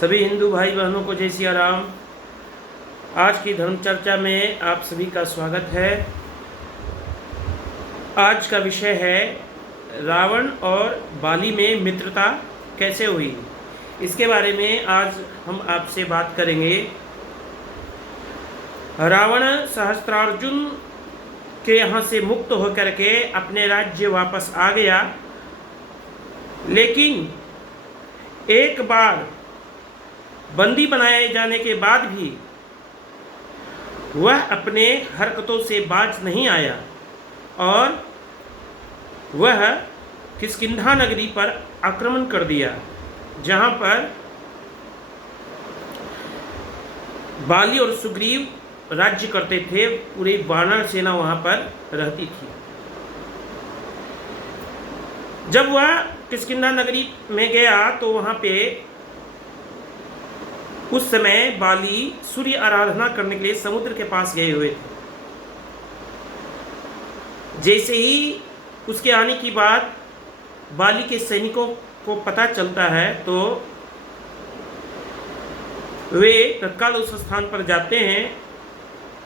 सभी हिंदू भाई बहनों को जय सिया राम। आज की धर्म चर्चा में आप सभी का स्वागत है। आज का विषय है रावण और बाली में मित्रता कैसे हुई, इसके बारे में आज हम आपसे बात करेंगे। रावण सहस्त्रार्जुन के यहाँ से मुक्त होकर के अपने राज्य वापस आ गया, लेकिन एक बार बंदी बनाए जाने के बाद भी वह अपने हरकतों से बाज नहीं आया और वह किष्किंधा नगरी पर आक्रमण कर दिया, जहां पर बाली और सुग्रीव राज्य करते थे। पूरी वानर सेना वहां पर रहती थी। जब वह किष्किंधा नगरी में गया तो वहां पे उस समय बाली सूर्य आराधना करने के लिए समुद्र के पास गए हुए थे। जैसे ही उसके आने की बात बाली के सैनिकों को पता चलता है तो वे तत्काल उस स्थान पर जाते हैं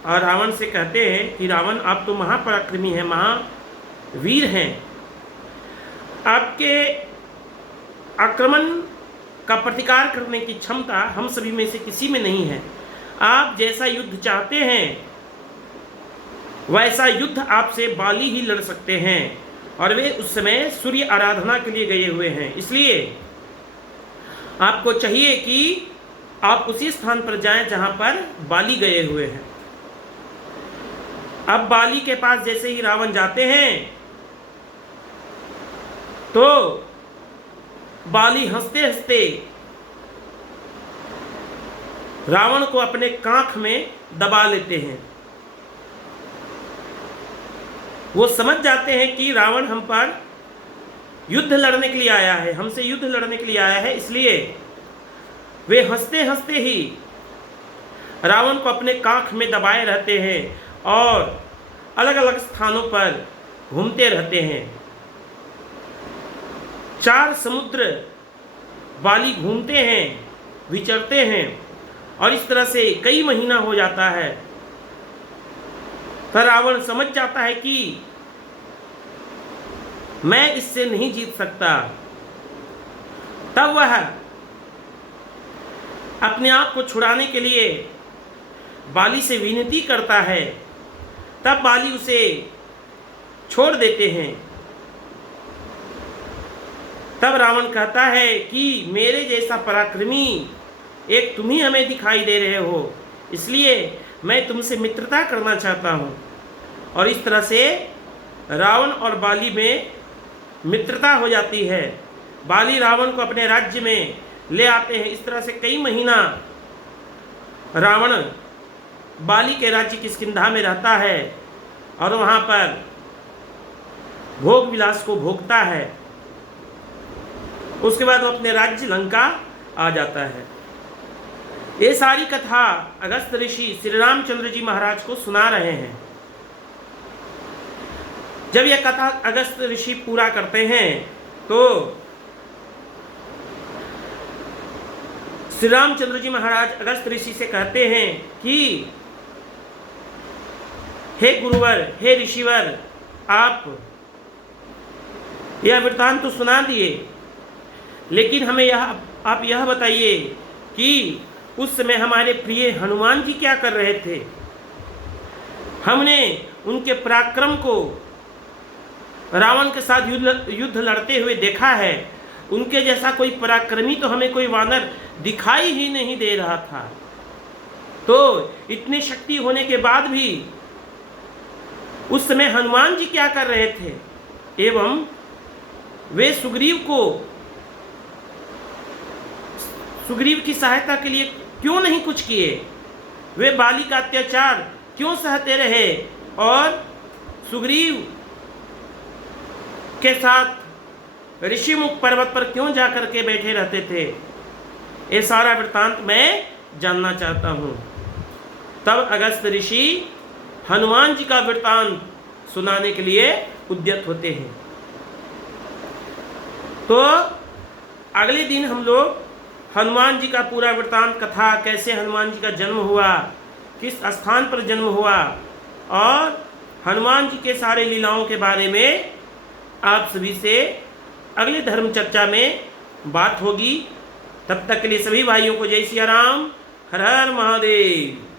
और रावण से कहते हैं कि रावण, आप तो महापराक्रमी हैं, महावीर हैं, आपके आक्रमण का प्रतिकार करने की क्षमता हम सभी में से किसी में नहीं है। आप जैसा युद्ध चाहते हैं वैसा युद्ध आपसे बाली ही लड़ सकते हैं, और वे उस समय सूर्य आराधना के लिए गए हुए हैं। इसलिए आपको चाहिए कि आप उसी स्थान पर जाएं जहां पर बाली गए हुए हैं। अब बाली के पास जैसे ही रावण जाते हैं तो बाली हंसते हंसते रावण को अपने कांख में दबा लेते हैं। वो समझ जाते हैं कि रावण हम पर युद्ध लड़ने के लिए आया है, हमसे युद्ध लड़ने के लिए आया है। इसलिए वे हंसते हंसते ही रावण को अपने कांख में दबाए रहते हैं और अलग अलग स्थानों पर घूमते रहते हैं। 4 समुद्र बाली घूमते हैं, विचरते हैं, और इस तरह से कई महीना हो जाता है। तो रावण समझ जाता है कि मैं इससे नहीं जीत सकता। तब वह अपने आप को छुड़ाने के लिए बाली से विनती करता है। तब बाली उसे छोड़ देते हैं। तब रावण कहता है कि मेरे जैसा पराक्रमी एक तुम ही हमें दिखाई दे रहे हो, इसलिए मैं तुमसे मित्रता करना चाहता हूँ। और इस तरह से रावण और बाली में मित्रता हो जाती है। बाली रावण को अपने राज्य में ले आते हैं। इस तरह से कई महीना रावण बाली के राज्य किष्किंधा में रहता है और वहाँ पर भोग विलास को भोगता है। उसके बाद वो अपने राज्य लंका आ जाता है। ये सारी कथा अगस्त ऋषि श्री रामचंद्र जी महाराज को सुना रहे हैं। जब यह कथा अगस्त ऋषि पूरा करते हैं तो श्री रामचंद्र जी महाराज अगस्त ऋषि से कहते हैं कि हे गुरुवर, हे ऋषिवर, आप यह वृत्तांत तो सुना दिए, लेकिन हमें आप यह बताइए कि उस समय हमारे प्रिय हनुमान जी क्या कर रहे थे। हमने उनके पराक्रम को रावण के साथ युद्ध लड़ते हुए देखा है। उनके जैसा कोई पराक्रमी तो हमें कोई वानर दिखाई ही नहीं दे रहा था। तो इतनी शक्ति होने के बाद भी उस समय हनुमान जी क्या कर रहे थे, एवं वे सुग्रीव की सहायता के लिए क्यों नहीं कुछ किए। वे बाली का अत्याचार क्यों सहते रहे और सुग्रीव के साथ ऋषिमुख पर्वत पर क्यों जाकर के बैठे रहते थे। ये सारा वृत्तांत मैं जानना चाहता हूँ। तब अगस्त ऋषि हनुमान जी का वृत्तांत सुनाने के लिए उद्यत होते हैं। तो अगले दिन हम लोग हनुमान जी का पूरा वृत्तांत कथा, कैसे हनुमान जी का जन्म हुआ, किस स्थान पर जन्म हुआ, और हनुमान जी के सारे लीलाओं के बारे में आप सभी से अगले धर्म चर्चा में बात होगी। तब तक के लिए सभी भाइयों को जय सिया राम, हर हर महादेव।